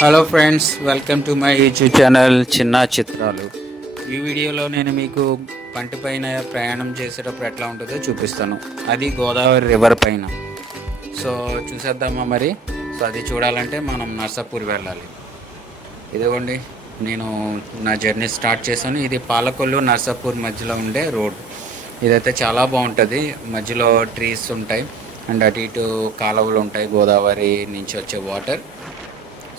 Hello friends, welcome to my YouTube channel చిన్న చిత్రాలు. ఈ వీడియోలో నేను మీకు పంట పైన ప్రయాణం చేసేటప్పుడు ఎట్లా ఉంటుందో చూపిస్తాను. అది గోదావరి రివర్ పైన. సో చూసేద్దామా మరి. సో అది చూడాలంటే మనం నర్సాపూర్ వెళ్ళాలి. ఇదిగోండి, నేను నా జర్నీ స్టార్ట్ చేశాను. ఇది పాలకొల్లు నర్సాపూర్ మధ్యలో ఉండే రోడ్. ఇదైతే చాలా బాగుంటుంది. మధ్యలో ట్రీస్ ఉంటాయి అండ్ అటు ఇటు కాలువలు ఉంటాయి, గోదావరి నుంచి వచ్చే వాటర్.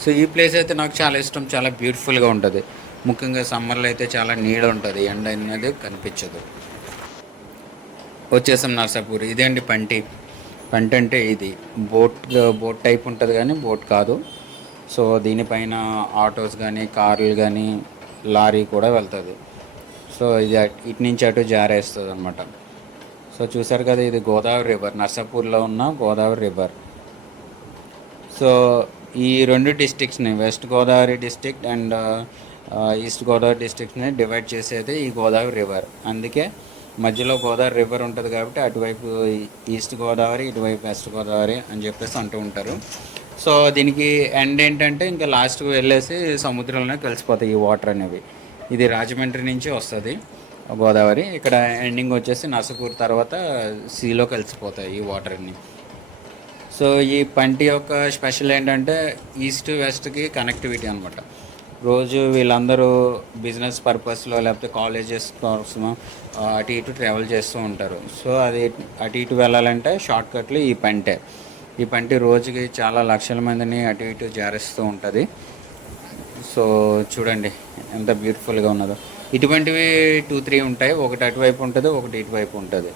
సో ఈ ప్లేస్ అయితే నాకు చాలా ఇష్టం, చాలా బ్యూటిఫుల్గా ఉంటుంది. ముఖ్యంగా సమ్మర్లో అయితే చాలా నీడ ఉంటుంది, ఎండ అనేది కనిపించదు. వచ్చేసాం నర్సాపూర్. ఇదే అండి పంటి. పంటి అంటే ఇది బోట్ టైప్ ఉంటుంది కానీ బోట్ కాదు. సో దీనిపైన ఆటోస్ కానీ కార్లు కానీ లారీ కూడా వెళ్తుంది. సో ఇది ఇటు నుంచి అటు జారేస్తుంది అనమాట. సో చూసారు కదా, ఇది గోదావరి రివర్, నర్సాపూర్లో ఉన్న గోదావరి రివర్. సో ఈ రెండు డిస్ట్రిక్ట్స్ని, west Godavari district and east Godavari డిస్ట్రిక్ట్ని డివైడ్ చేసేది ఈ గోదావరి రివర్. అందుకే మధ్యలో గోదావరి రివర్ ఉంటుంది కాబట్టి అటువైపు ఈస్ట్ గోదావరి, ఇటువైపు వెస్ట్ గోదావరి అని చెప్పేసి అంటూ ఉంటారు. సో దీనికి ఎండ్ ఏంటంటే ఇంకా లాస్ట్కి వెళ్ళేసి సముద్రంలోనే కలిసిపోతాయి ఈ వాటర్ అనేవి. ఇది రాజమండ్రి నుంచి వస్తుంది గోదావరి. ఇక్కడ ఎండింగ్ వచ్చేసి నర్సాపూర్ తర్వాత సీలో కలిసిపోతాయి ఈ వాటర్ అన్ని. సో ఈ పంటి యొక్క స్పెషల్ ఏంటంటే ఈస్ట్ వెస్ట్కి కనెక్టివిటీ అనమాట. రోజు వీళ్ళందరూ బిజినెస్ పర్పస్లో లేకపోతే కాలేజెస్ కోసం అటు ఇటు ట్రావెల్ చేస్తూ ఉంటారు. సో అది అటు ఇటు వెళ్ళాలంటే షార్ట్కట్లు ఈ పంటి రోజుకి చాలా లక్షల మందిని అటు ఇటు జారిస్తూ ఉంటుంది. సో చూడండి ఎంత బ్యూటిఫుల్గా ఉన్నదో. ఇటువంటివి 2-3 ఉంటాయి. ఒకటి అటువైపు ఉంటుంది, ఒకటి ఇటువైపు ఉంటుంది.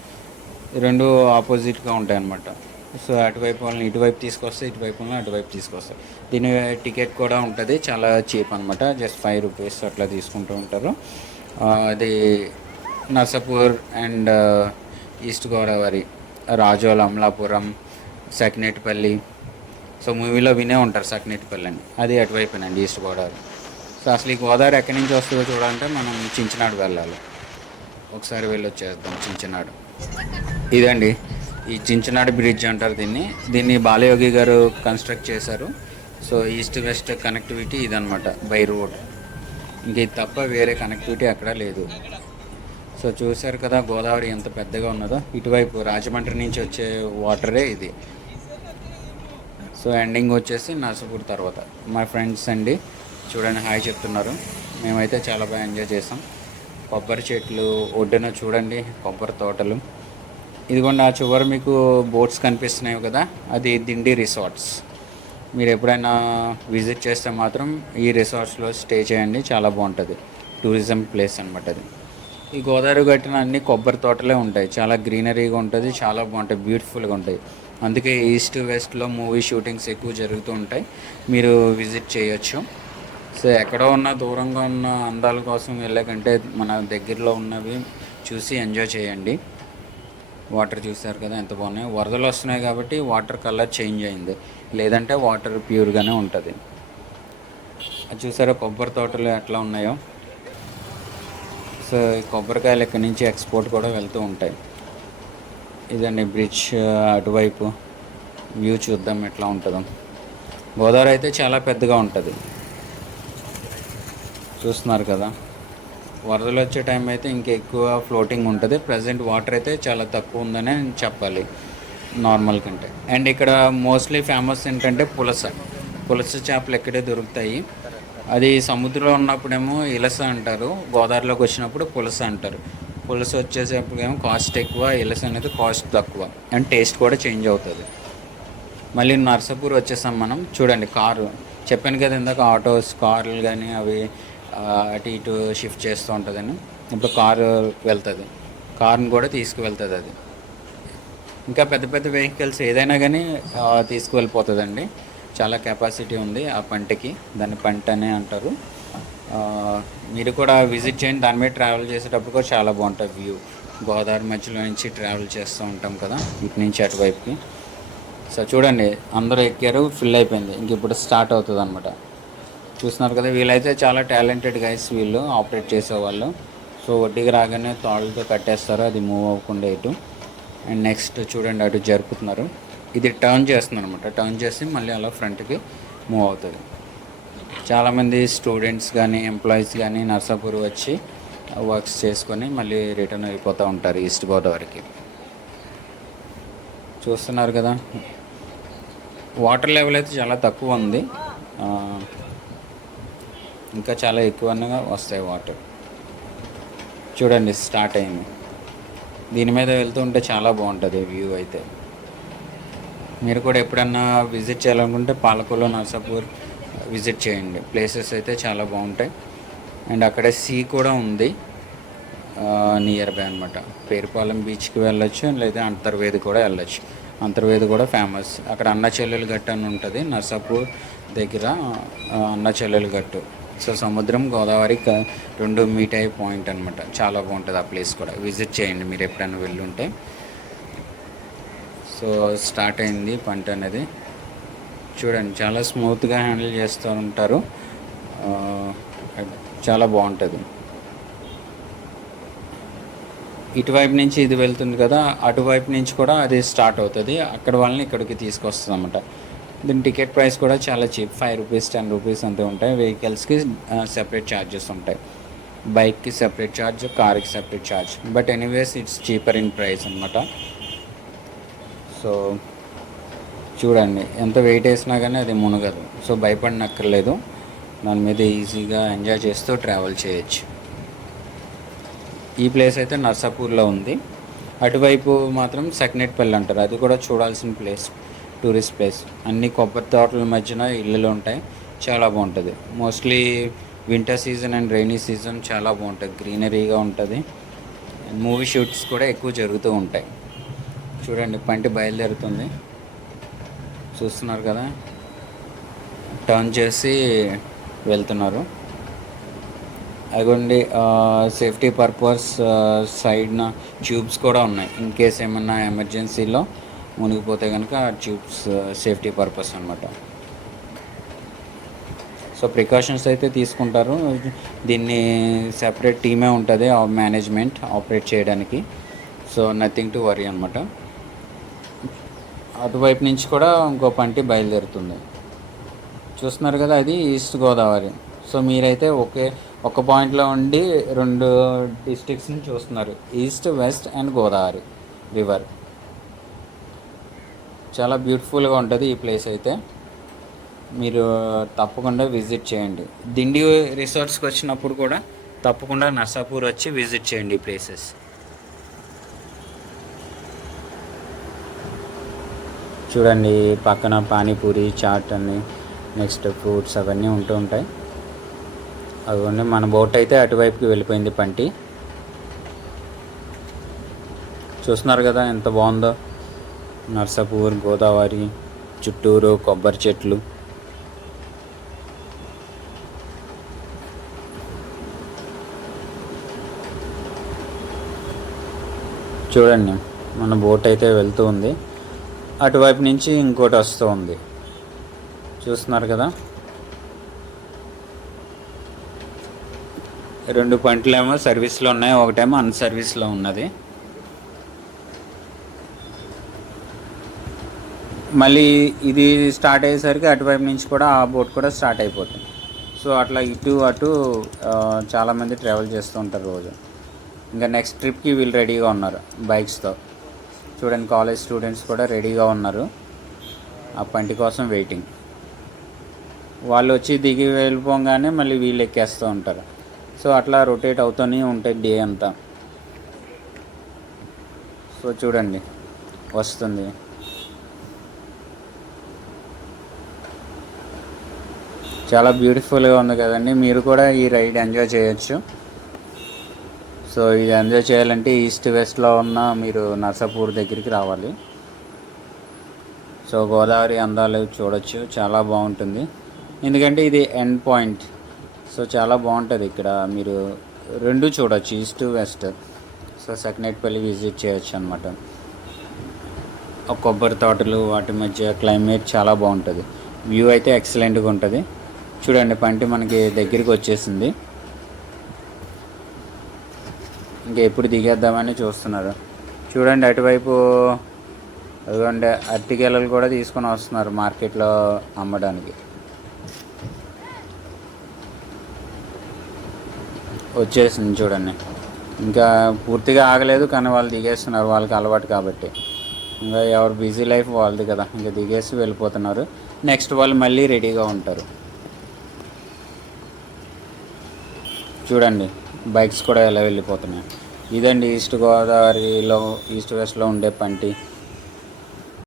రెండు ఆపోజిట్గా ఉంటాయి అన్నమాట. సో అటువైపు వాళ్ళని ఇటువైపు తీసుకొస్తే, ఇటువైపు వాళ్ళని అటువైపు తీసుకొస్తారు. దీని టికెట్ కూడా ఉంటుంది, చాలా చీప్ అనమాట. జస్ట్ 5 రూపీస్ అట్లా తీసుకుంటూ ఉంటారు. అది Narsapur and east Godavari, Razole, Amalapuram, Sakinetipalli. So మూవీలో వినే ఉంటారు సకినేటిపల్లి అని. అది అటువైపునండి ఈస్ట్ గోదావరి. సో అసలు ఈ గోదావరి ఎక్కడి నుంచి వస్తుందో చూడాలంటే మనం చించినాడు వెళ్ళాలి. ఒకసారి వెళ్ళి వచ్చేద్దాం చించినాడు. ఇదండి ఈ చించినాడు బ్రిడ్జ్ అంటారు దీన్ని బాలయోగి గారు కన్స్ట్రక్ట్ చేశారు. సో ఈస్ట్ వెస్ట్ కనెక్టివిటీ ఇదనమాట, బై రోడ్. ఇంక ఇది తప్ప వేరే కనెక్టివిటీ అక్కడ లేదు. సో చూశారు కదా గోదావరి ఎంత పెద్దగా ఉన్నదో. ఇటువైపు రాజమండ్రి నుంచి వచ్చే వాటరే ఇది. సో ఎండింగ్ వచ్చేసి నర్సాపూర్ తర్వాత. మా ఫ్రెండ్స్ అండి చూడండి, హాయ్ చెప్తున్నారు. మేమైతే చాలా బాగా ఎంజాయ్ చేసాం. కొబ్బరి చెట్లు ఒడ్డున చూడండి, కొబ్బరి తోటలు. ఇదిగోండి ఆ చివరి మీకు బోట్స్ కనిపిస్తున్నాయి కదా, అది దిండి రిసార్ట్స్. మీరు ఎప్పుడైనా విజిట్ చేస్తే మాత్రం ఈ రిసార్ట్స్లో స్టే చేయండి, చాలా బాగుంటుంది. టూరిజం ప్లేస్ అనమాట అది. ఈ గోదావరి గట్టిన అన్ని కొబ్బరి తోటలే ఉంటాయి, చాలా గ్రీనరీగా ఉంటుంది, చాలా బాగుంటాయి, బ్యూటిఫుల్గా ఉంటాయి. అందుకే ఈస్ట్ వెస్ట్లో మూవీ షూటింగ్స్ ఎక్కువ జరుగుతూ ఉంటాయి, మీరు విజిట్ చేయొచ్చు. సో ఎక్కడో ఉన్న దూరంగా ఉన్న అందాల కోసం వెళ్ళే కంటే మన దగ్గరలో ఉన్నవి చూసి ఎంజాయ్ చేయండి. వాటర్ చూసారు కదా ఎంత బాగున్నాయి. వరదలు వస్తున్నాయి కాబట్టి వాటర్ కలర్ చేంజ్ అయింది, లేదంటే వాటర్ ప్యూర్గానే ఉంటుంది. అది చూసారా కొబ్బరి తోటలు ఎట్లా ఉన్నాయో. సో ఈ కొబ్బరికాయలు ఇక్కడి నుంచి ఎక్స్పోర్ట్ కూడా వెళ్తూ ఉంటాయి. ఇదండి బ్రిడ్జ్, అటువైపు వ్యూ చూద్దాం ఎట్లా ఉంటుందో. గోదావరి అయితే చాలా పెద్దగా ఉంటుంది, చూస్తున్నారు కదా. వరదలు వచ్చే టైం అయితే ఇంకా ఎక్కువ ఫ్లోటింగ్ ఉంటుంది. ప్రజెంట్ వాటర్ అయితే చాలా తక్కువ ఉందని చెప్పాలి నార్మల్ కంటే. అండ్ ఇక్కడ మోస్ట్లీ ఫేమస్ ఏంటంటే పులస చేపలు ఇక్కడే దొరుకుతాయి. అది సముద్రంలో ఉన్నప్పుడేమో ఇలస అంటారు, గోదావరిలోకి వచ్చినప్పుడు పులస అంటారు. పులస వచ్చేసేపటికేమో కాస్ట్ ఎక్కువ, ఇలస అనేది కాస్ట్ తక్కువ. అండ్ టేస్ట్ కూడా చేంజ్ అవుతుంది. మళ్ళీ నర్సాపూర్ వచ్చేసాం మనం. చూడండి కారు, చెప్పాను కదా ఇందాక ఆటోస్ కార్లు కానీ అవి అటు ఇటు షిఫ్ట్ చేస్తూ ఉంటుందని. ఇప్పుడు కారు వెళ్తుంది, కార్ని కూడా తీసుకువెళ్తుంది అది. ఇంకా పెద్ద పెద్ద వెహికల్స్ ఏదైనా కానీ తీసుకువెళ్ళిపోతుందండి. చాలా కెపాసిటీ ఉంది ఆ పంటకి, దాన్ని పంట అనే అంటారు. మీరు కూడా విజిట్ చేయండి. దాని మీద ట్రావెల్ చేసేటప్పుడు కూడా చాలా బాగుంటుంది వ్యూ. గోదావరి మధ్యలో నుంచి ట్రావెల్ చేస్తూ ఉంటాం కదా ఇటు నుంచి అటువైపుకి. సో చూడండి అందరూ ఎక్కారు, ఫిల్ అయిపోయింది. ఇంక ఇప్పుడు స్టార్ట్ అవుతుంది అనమాట. చూస్తున్నారు కదా, వీళ్ళైతే చాలా టాలెంటెడ్ గైస్, వీళ్ళు ఆపరేట్ చేసేవాళ్ళు. సో ఒడ్డుకి రాగానే తాళ్ళతో కట్టేస్తారు, అది మూవ్ అవ్వకుండా ఇటు. అండ్ నెక్స్ట్ చూడండి అటు జరుపుతున్నారు. ఇది టర్న్ చేస్తుంది అనమాట. టర్న్ చేసి మళ్ళీ అలా ఫ్రంట్కి మూవ్ అవుతుంది. చాలామంది స్టూడెంట్స్ కానీ ఎంప్లాయీస్ కానీ నర్సాపూర్ వచ్చి వర్క్స్ చేసుకొని మళ్ళీ రిటర్న్ అయిపోతూ ఉంటారు ఈస్ట్ గోదావరికి. చూస్తున్నారు కదా, వాటర్ లెవెల్ అయితే చాలా తక్కువ ఉంది. ఇంకా చాలా ఎక్కువగా వస్తాయి వాటర్. చూడండి స్టార్ట్ అయింది. దీని మీద వెళ్తూ ఉంటే చాలా బాగుంటుంది వ్యూ అయితే. మీరు కూడా ఎప్పుడన్నా విజిట్ చేయాలనుకుంటే పాలకొల్లు, నర్సాపూర్ విజిట్ చేయండి. ప్లేసెస్ అయితే చాలా బాగుంటాయి. అండ్ అక్కడ సీ కూడా ఉంది నియర్ బై అనమాట. పేరుపాలెం బీచ్కి వెళ్ళొచ్చు, లేదా అంతర్వేది కూడా వెళ్ళొచ్చు. అంతర్వేది కూడా ఫేమస్. అక్కడ అన్న చెల్లెలు గట్టు అని ఉంటుంది నర్సాపూర్ దగ్గర. అన్న చెల్లెలు గట్టు. సో సముద్రం గోదావరి రెండు మీట్ అయ్యే పాయింట్ అనమాట. చాలా బాగుంటుంది ఆ ప్లేస్ కూడా. విజిట్ చేయండి మీరు ఎప్పుడైనా వెళ్ళుంటే. సో స్టార్ట్ అయింది పంట అనేది. చూడండి చాలా స్మూత్గా హ్యాండిల్ చేస్తూ ఉంటారు. చాలా బాగుంటుంది. ఇటువైపు నుంచి ఇది వెళ్తుంది కదా, అటువైపు నుంచి కూడా అది స్టార్ట్ అవుతుంది. అక్కడ వాళ్ళని ఇక్కడికి తీసుకొస్తుంది అన్నమాట. దీని టికెట్ ప్రైస్ కూడా చాలా చీప్, 5 రూపీస్ 10 రూపీస్ అంతే ఉంటాయి. వెహికల్స్కి సెపరేట్ ఛార్జెస్ ఉంటాయి. బైక్కి సెపరేట్ ఛార్జ్, కార్కి separate charge. But anyways it's cheaper in price అనమాట. సో చూడండి ఎంత వెయిట్ వేసినా కానీ అది మునగదు. సో భయపడనక్కర్లేదు. దాని మీద ఈజీగా ఎంజాయ్ చేస్తూ ట్రావెల్ చేయొచ్చు. ఈ ప్లేస్ అయితే నర్సాపూర్లో ఉంది. అటువైపు మాత్రం సకినేట్పల్లి అంటారు. అది కూడా చూడాల్సిన ప్లేస్, టూరిస్ట్ ప్లేస్. అన్ని కొబ్బరి తోటల మధ్యన ఇల్లులు ఉంటాయి. చాలా బాగుంటుంది. Mostly winter season and rainy season చాలా బాగుంటుంది. గ్రీనరీగా ఉంటుంది. మూవీ షూట్స్ కూడా ఎక్కువ జరుగుతూ ఉంటాయి. చూడండి పంటి బయలుదేరుతుంది. చూస్తున్నారు కదా, టర్న్ చేసి వెళ్తున్నారు. అదిగోండి సేఫ్టీ పర్పస్ సైడ్న ట్యూబ్స్ కూడా ఉన్నాయి. ఇన్ కేస్ ఏమన్నా ఎమర్జెన్సీలో మునిగిపోతే కనుక ట్యూబ్స్ సేఫ్టీ పర్పస్ అనమాట. సో ప్రికాషన్స్ అయితే తీసుకుంటారు. దీన్ని సెపరేట్ టీమే ఉంటుంది మేనేజ్మెంట్ ఆపరేట్ చేయడానికి. సో నథింగ్ టు వరీ అనమాట. అటువైపు నుంచి కూడా ఇంకో పంటి బయలుదేరుతుంది. చూస్తున్నారు కదా, అది ఈస్ట్ గోదావరి. సో మీరైతే ఒక పాయింట్లో ఉండి 2 డిస్ట్రిక్ట్స్ని చూస్తున్నారు, east, west and Godavari river. చాలా బ్యూటిఫుల్గా ఉంటుంది ఈ ప్లేస్ అయితే. మీరు తప్పకుండా విజిట్ చేయండి. దిండి రిసార్ట్స్కి వచ్చినప్పుడు కూడా తప్పకుండా నర్సాపూర్ వచ్చి విజిట్ చేయండి ఈ ప్లేసెస్. చూడండి పక్కన పానీపూరి, చాట్ అని, నెక్స్ట్ ఫ్రూట్స్ అవన్నీ ఉంటూ ఉంటాయి. అవి మన బోట్ అయితే అటువైపుకి వెళ్ళిపోయింది పంటి. చూస్తున్నారు కదా ఎంత బాగుందో. నర్సాపూర్, గోదావరి, చుట్టూరు కొబ్బరి చెట్లు. చూడండి మన బోట్ అయితే వెళ్తూ ఉంది. అటువైపు నుంచి ఇంకోటి వస్తూ ఉంది. చూస్తున్నారు కదా, 2 పంటలేమో సర్వీస్లో ఉన్నాయి, ఒకటేమో అన్ సర్వీస్లో ఉన్నది. మళ్ళీ ఇది స్టార్ట్ అయ్యేసరికి అటువైపు నుంచి కూడా ఆ బోట్ కూడా స్టార్ట్ అయిపోతుంది. సో అట్లా ఇటు అటు చాలామంది ట్రావెల్ చేస్తూ ఉంటారు రోజు. ఇంకా నెక్స్ట్ ట్రిప్కి వీళ్ళు రెడీగా ఉన్నారు బైక్స్తో. చూడండి కాలేజ్ స్టూడెంట్స్ కూడా రెడీగా ఉన్నారు. ఆ పంటి కోసం వెయిటింగ్. వాళ్ళు వచ్చి దిగి వెళ్ళిపోగానే మళ్ళీ వీళ్ళు ఎక్కేస్తూ ఉంటారు. సో అట్లా రొటేట్ అవుతూనే ఉంటాయి డే అంతా. సో చూడండి వస్తుంది. చాలా బ్యూటిఫుల్గా ఉంది కదండి. మీరు కూడా ఈ రైడ్ ఎంజాయ్ చేయొచ్చు. సో ఇది ఎంజాయ్ చేయాలంటే ఈస్ట్ వెస్ట్లో ఉన్న మీరు నర్సాపూర్ దగ్గరికి రావాలి. సో గోదావరి అందాలు చూడొచ్చు, చాలా బాగుంటుంది. ఎందుకంటే ఇది ఎండ్ పాయింట్. సో చాలా బాగుంటుంది ఇక్కడ. మీరు 2 చూడొచ్చు, east west. So Sakinetpalli visit చేయొచ్చు అనమాట. కొబ్బరి తోటలు, వాటి మధ్య క్లైమేట్ చాలా బాగుంటుంది. వ్యూ అయితే ఎక్సలెంట్గా ఉంటుంది. చూడండి పంటి మనకి దగ్గరికి వచ్చేసింది. ఇంకా ఎప్పుడు దిగేద్దామని చూస్తున్నారు. చూడండి అటువైపు అదిగోండి అరటిగెలలు కూడా తీసుకొని వస్తున్నారు మార్కెట్లో అమ్మడానికి. వచ్చేసింది చూడండి. ఇంకా పూర్తిగా ఆగలేదు కానీ వాళ్ళు దిగేస్తున్నారు, వాళ్ళకి అలవాటు కాబట్టి. ఇంకా ఎవరు బిజీ లైఫ్ వాళ్ళది కదా, ఇంకా దిగేసి వెళ్ళిపోతున్నారు. నెక్స్ట్ వాళ్ళు మళ్ళీ రెడీగా ఉంటారు. చూడండి బైక్స్ కూడా ఎలా వెళ్ళిపోతున్నాయి. ఇదండి ఈస్ట్ గోదావరిలో, ఈస్ట్ వెస్ట్లో ఉండే పంటి.